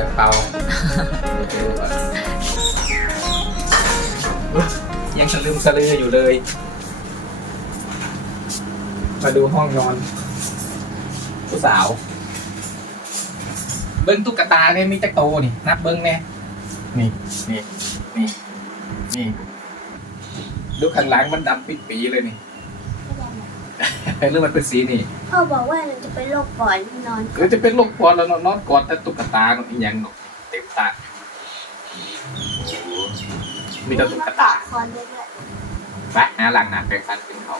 อังเปายังสลืมสลืออยู่เลย มาดูห้องนอนผู้สาว เบิ้งตุ๊กตาเนี่ยมีจักโตนี่ นับเบิ้งแน่นี่นี่นี่นี่ดูข้างหลังมันดำปิดปีเลยนี่ หรือมันเป็นสีนี่พ่อบอกว่ามันจะเป็นโรคปอดนอนก็จะเป็นโรคปอดแล้วนอนกอดแต่ตุ๊กตาเนาะอีหยังเนาะเต็มตามีแต่ตุ๊กตาคอนด้วยด้วยไปหาหลังหนาแปลงฟันขึ้นเขา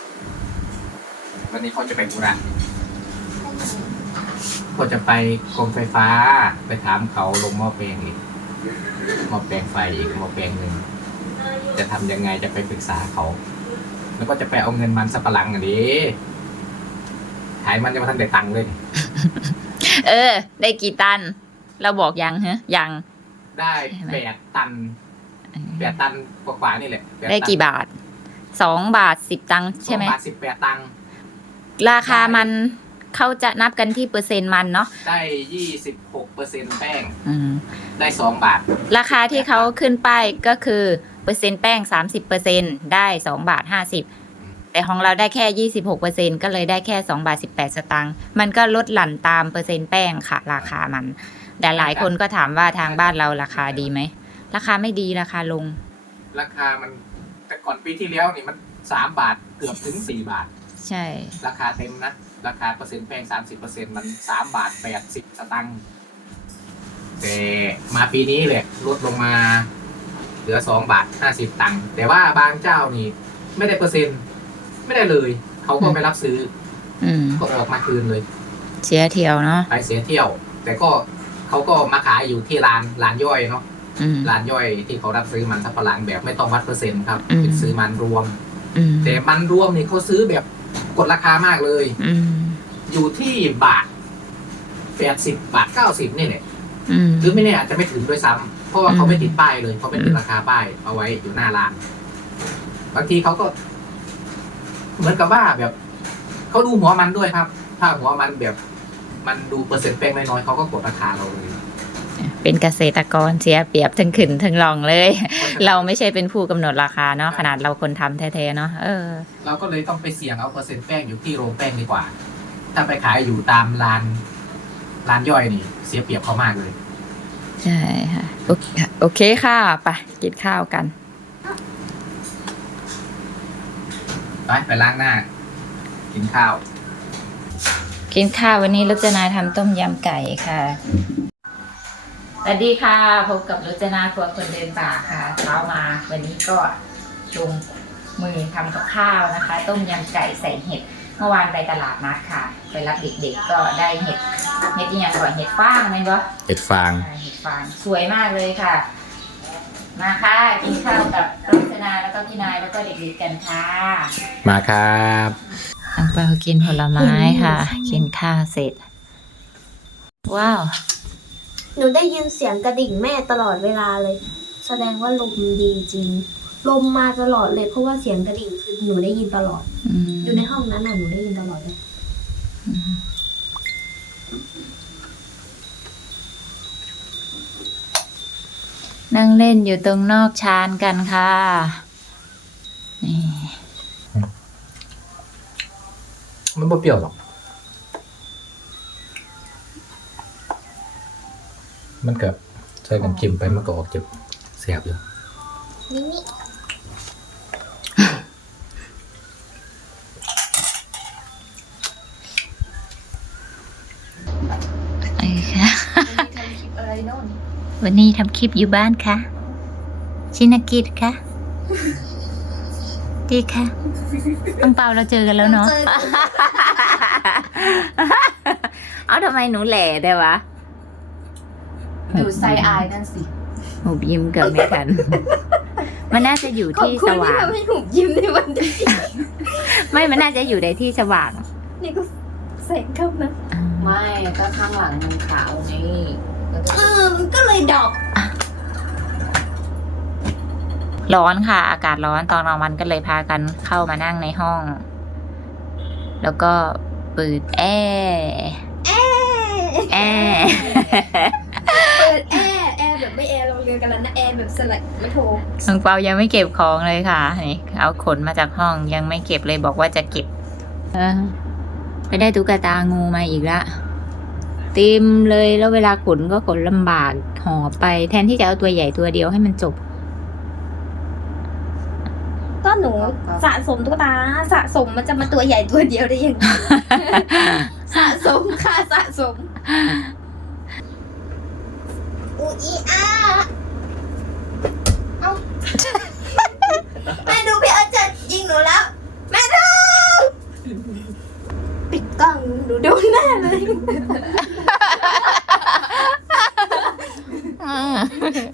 วันนี้เขาจะไปบุระเขาจะไปกรมไฟฟ้า ไปถามเขาลงหม้อแปลงอีกหม้อแปลงไฟอีกหม้อแปลงหนึ่งจะทำยังไงจะไปปรึกษาเขา แล้วก็จะไปเอาเงินมันสับปะหลังอันนี้ขายมันจะมาทันได้ตังค์เลยนี่เออ ได้กี่ตัน เราบอกยังฮะยังได้แปดตันแปดตันกว่าๆนี่แหละ8ได้กี่ตันบาทสองบาทสิบตังค์ใช่ไหมสองบาทสิบแปดตังค์ราคามันเขาจะนับกันที่เปอร์เซ็นต์มันเนาะได้ยี่สิบหกเปอร์เซ็นต์แป้งอืมได้สองบาท ราคาที่เขาขึ้นป้ายก็คือ เปอร์เซ็นต์แป้ง 30เปอร์เซ็นได้ 2 บาท 50 แต่ของเราได้แค่ 26เปอร์เซ็นก็เลยได้แค่ 2 บาท 18 สตางค์มันก็ลดหลั่นตามเปอร์เซ็นต์แป้งค่ะ ราคามัน แต่หลายคนก็ถามว่าทางบ้านเราราคาดีไหม ราคาไม่ดีราคาลง ราคามันแต่ก่อนปีที่แล้วนี่มันสามบาทเกือบถึงสี่บาท ใช่ ราคาเต็มนะ ราคาเปอร์เซ็นต์แป้งสามสิบเปอร์เซ็นต์มันสามบาทแปดสิบสตังค์แต่มาปีนี้เลยลดลงมาเห ลือสองบาทห้าสิบตังค์แต่ว่าบางเจ้านี่ ไม่ได้เปอร์เซ็นต์ ไม่ได้เลย เขาก็ไม่รับซื้อ อืม ก็ออกมาคืนเลยเสียเที่ยวเนาะไปเสียเที่ยว แต่ก็เขาก็มาขายอยู่ที่ร้านร้านย่อยเนาะอืม ร้านย่อยที่เขารับซื้อมันสับปะหลังแบบไม่ต้องวัดเปอร์เซ็นต์ครับอืม เป็นซื้อมันรวม อืมแต่มันรวมนี่เขาซื้อแบบกดราคามากเลย อืมอยู่ที่บาทแปดสิบบาทเก้าสิบนี่แหละอืมหรือไม่แน่อาจจะไม่ถึงด้วยซ้ำ เพราะว่าอืมเขาไม่ติดป้ายเลยเขาไม่ติดราคาป้ายเอาไว้อยู่หน้าร้าน บางทีเขาก็ เหมือนกับว่าแบบเขาดูหัวมันด้วยครับ ถ้าหัวมันแบบ มันดูเปอร์เซ็นต์แป้งน้อยๆเขาก็กดราคาเราเลยเป็นเกษตรกรเสียเปรียบทั้งขึ้นทั้งลองเลย เราไม่ใช่เป็นผู้กำหนดราคาเนาะขนาดเราคนทำแท้ๆเนาะเออ เราก็เลยต้องไปเสี่ยงเอาเปอร์เซ็นต์แป้งอยู่ที่โรงแป้งดีกว่า ถ้าไปขายอยู่ตามร้านร้านย่อยนี่ เสียเปรียบเขามากเลย ใช่ค่ะโอเคโอเคค่ะไปกินข้าวกัน ไปไปล้างหน้า กินข้าว กินข้าววันนี้รจนาทำต้มยำไก่ค่ะสวัสดีค่ะพบกับรจนาครัวคนเดินป่าค่ะเช้ามาวันนี้ก็ลงมือทำกับข้าวนะคะ ต้มยำไก่ใส่เห็ดเมื่อวานไปตลาดนัดค่ะ ไปรับเด็กๆก็ได้เห็ด เห็ดที่ยังก่อนเห็ดฟางไหมบอเห็ดฟางอ่าเห็ดฟางสวยมากเลยค่ะ มาค่ะกินข้าวกับรจนาแล้วก็พี่นายแล้วก็เด็กๆกันค่ะมาครับอังเปากินผลไม้ค่ะ กินข้าวเสร็จ ว้าว หนูได้ยินเสียงกระดิ่งแม่ตลอดเวลาเลย แสดงว่าลมดีจริง ลมมาตลอดเลยเพราะว่าเสียงกระดิ่งคือหนูได้ยินตลอด อืมอยู่ในห้องนั้นน่ะหนูได้ยินตลอดเลย นั่งเล่นอยู่ตรงนอกชานกันค่ะนี่มันไม่เปรี้ยวหรอก มันกับใส่น้ำจิ้มไปมันก็ออกจะแสบอยู่ นี่นี่ ไอ้ค่ะ อะไรโน่น วันนี้ทำคลิปอยู่บ้านค่ะชินากิจค่ะดีค่ะอังเปาเราเจอกันแล้วเนาะเจอกันเอาทำไมหนูแหล่ได้วะดูไซอายนั่นสิหนูยิ้มเกิดไม่ทัน มันน่าจะอยู่ขอบที่คุสณที่ว่างทำให้หนูยิ้มในวันนี้ไม่มันน่าจะอยู่ในที่สว่าง นี่ก็แสงเข้านะไม่ก็ข้างหลังมันขาวนี่ก็จะ เออมันก็เลยดอกร้อนค่ะ อากาศร้อนตอนกลางวันก็เลยพากันเข้ามานั่งในห้อง แล้วก็เปิดปิดแอร์แอร์เปิดแอร์แอร์แบบไม่แอร์โรงเรียนกันแล้วนะแอร์แบบสลัดไม่โทรน้องเปายังไม่เก็บของเลยค่ะนี่เอาขนมาจากห้องยังไม่เก็บเลยบอกว่าจะเก็บ เออไปได้ตุ๊กตางูมาอีกละ เต็มเลยแล้วเวลาขนก็ขนลำบากห่อไป แทนที่จะเอาตัวใหญ่ตัวเดียวให้มันจบ ก็หนูสะสมตุ๊กตาสะสมมันจะมาตัวใหญ่ตัวเดียวได้ยังไง สะสมค่ะสะสมอูอีอาเอาแม่ดูพี่เอิร์ธจะยิงหนูแล้ว แม่ดู ปิดกล้องหนูโดนแน่เลย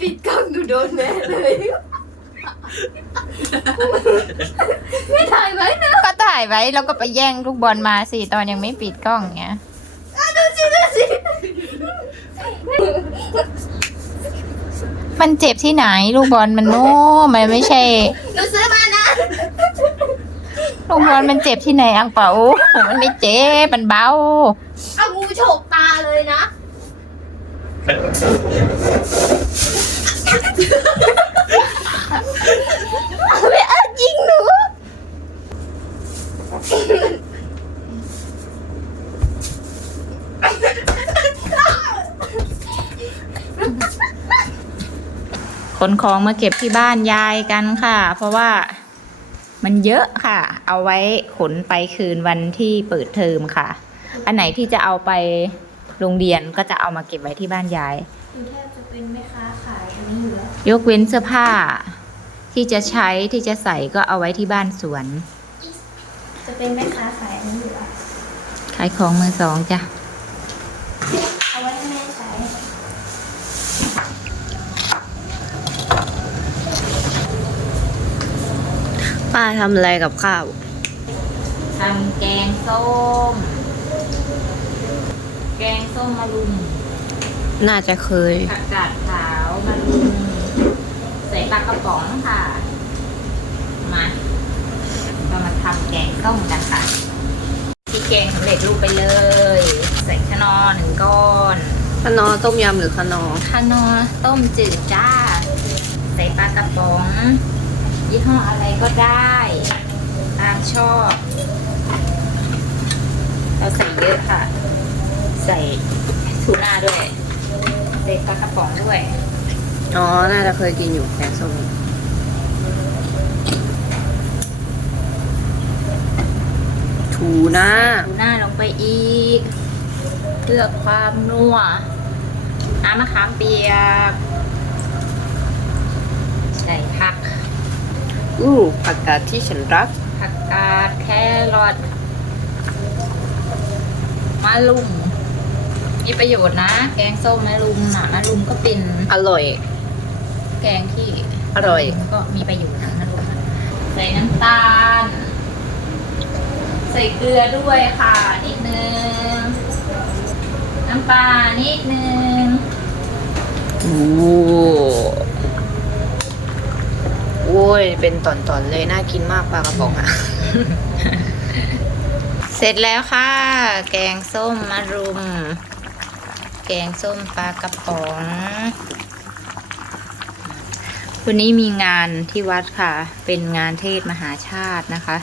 ปิดกล้องหนูโดนแน่เลย ไม่ถ่ายไว้นะ ก็ถ่าย ไว้แล้วก็ไปแย่งลูกบอลมาสิตอนยังไม่ปิดกล้องเงี้ยดูสิดูสิมันเจ็บที่ไหนลูกบอลมันโน้มันไม่ใช่หนูซื้อมานะลูกบอลมันเจ็บที่ไหนอังเปามันไม่เจ็บมันเบาเอางูโฉกตาเลยนะ ไม่อาจยิงหนู ข นของมาเก็บที่บ้านยายกันค่ะ เพราะว่ามันเยอะค่ะ เอาไว้ขนไปคืนวันที่เปิดเทอมค่ะ อันไหนที่จะเอาไปโรงเรียนก็จะเอามาเก็บไว้ที่บ้านยายหนูแทบจะเป็นแม่ค้าขายอันนี้อยู่แล้วยกเว้นเสื้อผ้า ที่จะใช้ที่จะใส่ก็เอาไว้ที่บ้านสวน จะเป็นแม่ค้าขายอันนี้อยู่แล้วขายของมือสองจ้ะ เอาไว้ให้แม่ใช้ ป้าทำอะไรกับข้าว ทำแกงส้ม แกงส้มมะรุมน่าจะเคย ผักกาดขาวมะรุมใส่ปลากระป๋องค่ะ มาเรามาทำแกงส้มกันค่ะที่แกงสำเร็จรูปไปเลย ใส่ขนอหนึ่งก้อนขนอต้มยำหรือขนอขนอต้มจืดจ้า ใส่ปลากระป๋อง ยี่ห้ออะไรก็ได้ตามชอบ เราใส่เยอะค่ะ ใส่ทูน่าด้วยใส่ปลากระป๋องด้วย อ๋อ น่าจะเคยกินอยู่แกงส้มถูนะทูน่าลงไปอีก เพื่อความนัวน้ำมะขามเปียกใส่ผัก อู้ผักกาดที่ฉันรัก ผักกาดแครอทมะลุมมีประโยชน์นะ แกงส้มมะลุมนะมะลุมก็เป็นอร่อย แกงที่อร่อย ก็มีประโยชน์นะมะลุมนะใส่น้ำตาล ใส่เกลือด้วยค่ะ นิดนึง น้ำปลานิดนึงโอ้โอ้ ยเป็นตอนๆเลยน่ากินมากปลากระป๋องอะเสร็จแล้วค่ะ แกงส้มมะรุม แกงส้มปลากระป๋อง วันนี้มีงานที่วัดค่ะ เป็นงานเทศมหาชาตินะคะ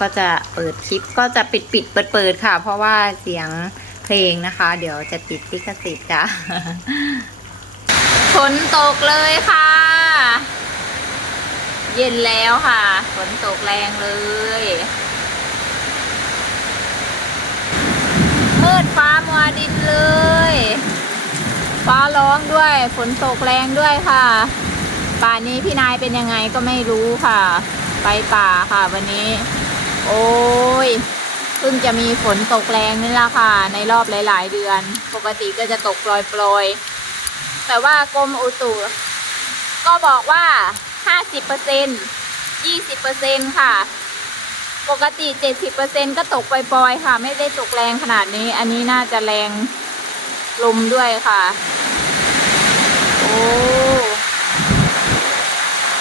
ก็จะเปิดคลิปก็จะปิดปิดเปิดเปิดค่ะ เพราะว่าเสียงเพลงนะคะ เดี๋ยวจะติดลิขสิทธิ์จ้ะฝนตกเลยค่ะ เย็นแล้วค่ะ ฝนตกแรงเลยมืดฟ้ามัวดินเลย ฟ้าร้องด้วย ฝนตกแรงด้วยค่ะป่านนี้พี่นายเป็นยังไงก็ไม่รู้ค่ะ ไปป่าค่ะวันนี้ โอ้ยเพิ่งจะมีฝนตกแรงนี่แหละค่ะ ในรอบหลาย ๆ เดือน ปกติก็จะตกปลอยๆแต่ว่ากรมอุตุก็บอกว่า 50% 20%ค่ะ ปกติ 70%ก็ตกปล่อยๆค่ะ ไม่ได้ตกแรงขนาดนี้ อันนี้น่าจะแรงลมด้วยค่ะ โอ้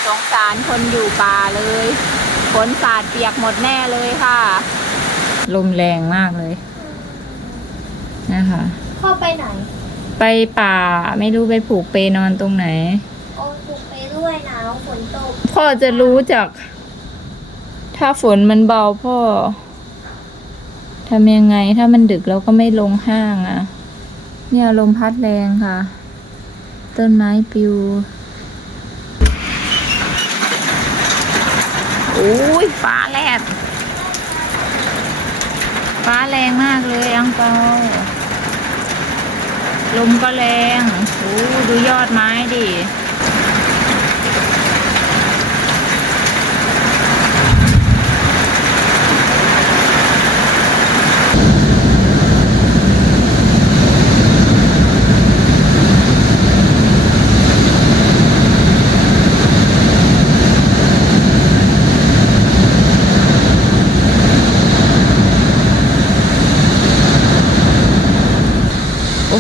สงสารคนอยู่ป่าเลยฝนสาดเปียกหมดแน่เลยค่ะ ลมแรงมากเลย นะคะพ่อไปไหน ไปป่าไม่รู้ไปผูกเปนอนตรงไหนโอ้ถูกไป ด้วยหนาวฝนตกพ่อจะรู้จาก ถ้าฝนมันเบาพ่อทำยังไงถ้ามันดึกเราก็ไม่ลงห้างอะ่ะ เนี่ยลมพัดแรงค่ะ ต้นไม้ปิวโอ้ยฟ้าแลบฟ้าแรงมากเลยอังเปาลมก็แรงโอ้ดูยอดไม้ดิ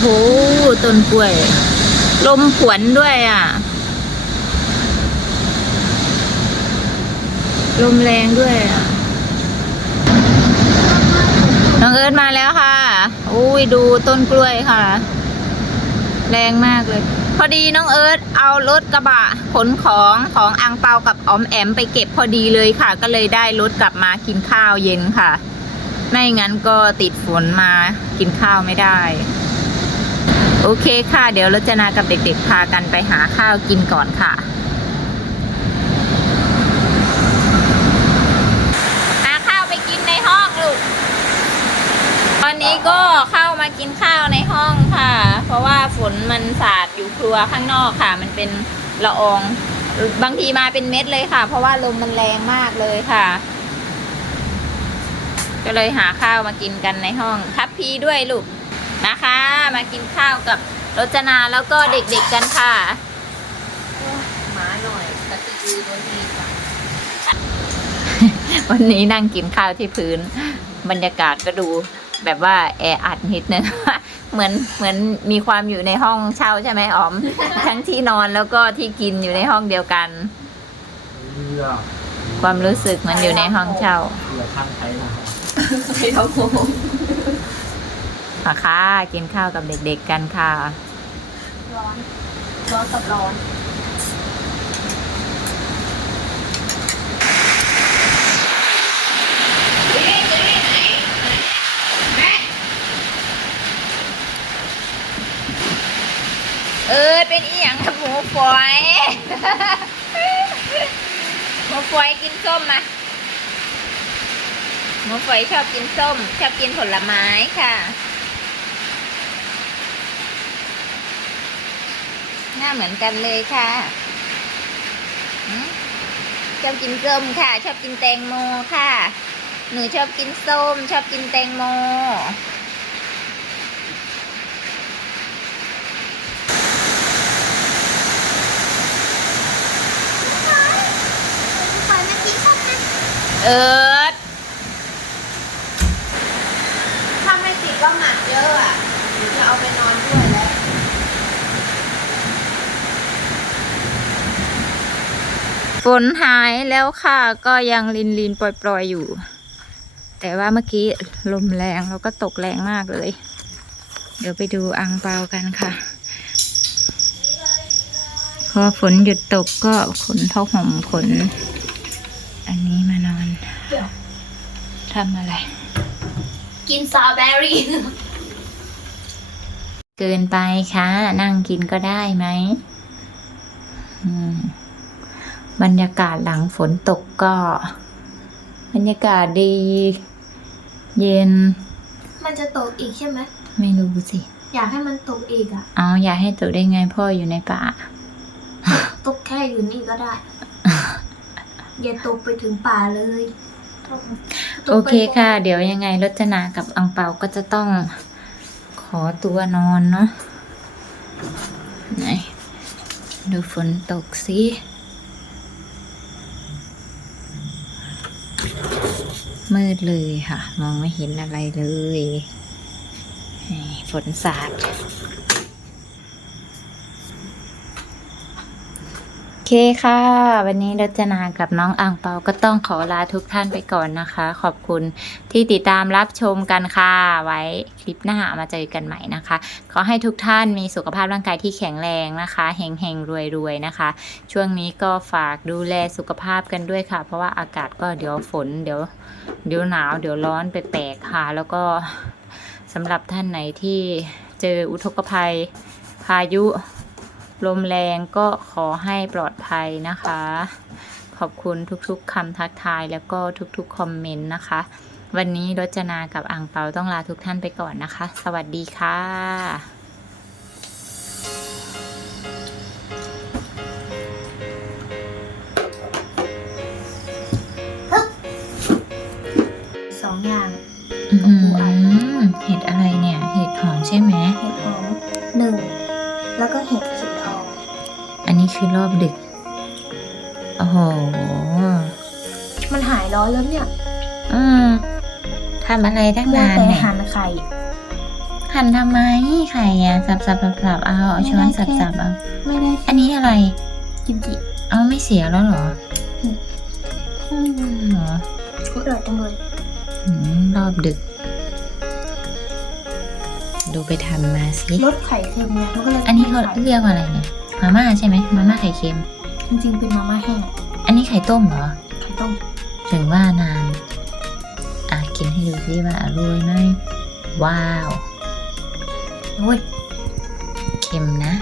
โอ้โหต้นกล้วย ลมผวนด้วยอะ ลมแรงด้วยอะน้องเอิร์ธมาแล้วค่ะอุ้ยดูต้นกล้วยค่ะ แรงมากเลย พอดีน้องเอิร์ธเอารถกระบะขนของของอังเปากับออมแอมไปเก็บพอดีเลยค่ะ ก็เลยได้รถกลับมากินข้าวเย็นค่ะ ไม่งั้นก็ติดฝนมากินข้าวไม่ได้ โอเคค่ะ เดี๋ยวรจนากับเด็กๆ พากันไปหาข้าวกินก่อนค่ะหาข้าวไปกินในห้องลูก ตอนนี้ก็เข้ามากินข้าวในห้องค่ะ เพราะว่าฝนมันสาดอยู่ครัวข้างนอกค่ะ มันเป็นละออง บางทีมาเป็นเม็ดเลยค่ะ เพราะว่าลมมันแรงมากเลยค่ะ ก็เลยหาข้าวมากินกันในห้องทับพีด้วยลูก นะคะมากินข้าวกับรจนาแล้วก็เด็กๆกันค่ะหมาหน่อยกระตือรือร้นกว่าวันนี้นั่งกินข้าวที่พื้น บรรยากาศก็ดูแบบว่าแออัดนิดนึงเหมือนเหมือนมีความอยู่ในห้องเช่าใช่ไหมอ๋อม ทั้งที่นอนแล้วก็ที่กินอยู่ในห้องเดียวกันเรือความรู้สึกมันอยู่ในห้องเช่าเรือข้างไทยนะครับไม่ท้อง ค่ะค่ะกินข้าวกับเด็กๆกันค่ะ ร้อน ร้อนกับร้อน เออเป็นอีหยังกับหมูฝอย หมูฝอยกินส้มมาหมูฝอยชอบกินส้ม ชอบกินผลไม้ค่ะ น้าเหมือนกันเลยค่ะชอบกินส้มค่ะ ชอบกินแตงโมค่ะ หนูชอบกินส้ม ชอบกินแตงโมขออบนะ เอิร์ด ถ้าไม่ติดว่าหมัดเยอะอะหนูจะเอาไปนอนด้วยแล้ว ฝนหายแล้วค่ะ ก็ยังลินลินปล่อยปล่อยๆอยู่ แต่ว่าเมื่อกี้ลมแรงแล้วก็ตกแรงมากเลย เดี๋ยวไปดูอังเปากันค่ะ พอฝนหยุดตกก็ขนผ้าห่มขน อันนี้มานอนทำอะไร กินซาแบร์รี่ เกินไปค่ะ นั่งกินก็ได้ไหมอืม บรรยากาศหลังฝนตกก็ บรรยากาศดี เย็น มันจะตกอีกใช่ไหม ไม่รู้สิ อยากให้มันตกอีกอะ เอาอยากให้ตกได้ไงพ่ออยู่ในป่า ตกแค่อยู่นี่ก็ได้ อย่าตกไปถึงป่าเลยตกโอไปเคค่ะ เดี๋ยวยังไงรจนากับอังเปาก็จะต้องขอตัวนอนเนาะไหนดูฝนตกสิ มืดเลยค่ะ มองไม่เห็นอะไรเลย ฝนสาด เคค่ะ วันนี้รจนากับน้องอ่างเปาก็ต้องขอลาทุกท่านไปก่อนนะคะ ขอบคุณที่ติดตามรับชมกันค่ะ ไว้คลิปหน้ามาเจอกันใหม่นะคะ ขอให้ทุกท่านมีสุขภาพร่างกายที่แข็งแรงนะคะเฮงเฮงรวยรวยๆนะคะ ช่วงนี้ก็ฝากดูแลสุขภาพกันด้วยค่ะ เพราะว่าอากาศก็เดี๋ยวฝนเดี๋ยวเดี๋ยวหนาว เดี๋ยวร้อนแปลกๆค่ะ แล้วก็สำหรับท่านไหนที่เจออุทกภัยพายุ ลมแรงก็ขอให้ปลอดภัยนะคะ ขอบคุณทุกๆคำทักทายแล้วก็ทุกๆคอมเมนต์นะคะ วันนี้รจนากับอ่างเปาต้องลาทุกท่านไปก่อนนะคะ สวัสดีค่ะ คือรอบดึกโอ้โหมันหายร้อนแล้วเนี่ยอืมทำอะไรตั้งเมื่อนานแต่เนี่ยหั่นไข่หั่นทำไมไข่อะสับสับสับสับเอาเอาช้อนสับสับเอาไม่ได้อันนี้อะไรกิมจิเอาไม่เสียแล้วเหรออืมอืมเหรออร่อยจังเลยอืมรอบดึก ดูไปทำมาสิรสไข่เค็มเนี่ยมันก็เลยอันนี้เขาไข่เรียกว่าอะไรเนี่ย มาม่าใช่ไหมมาม่าไข่เค็ม จริงๆเป็นมาม่าแห้งอันนี้ไข่ต้มเหรอ ไข่ต้ม ถึงว่านานอะกินให้ดูสิว่าอร่อยไหมว้าวโอ้ยเค็มนะ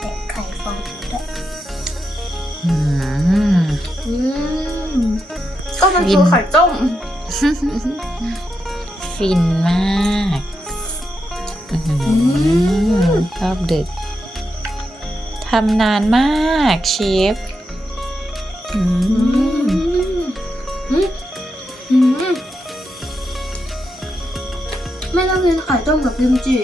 แตะไข่ฟองด้วยอืม อืมก็มันคือไข่ต้ม ฟินมาก อื้อหือม รอบดึกทำนานมากเชฟอืมไม่ต้องกินไข่ต้มกับกิมจิ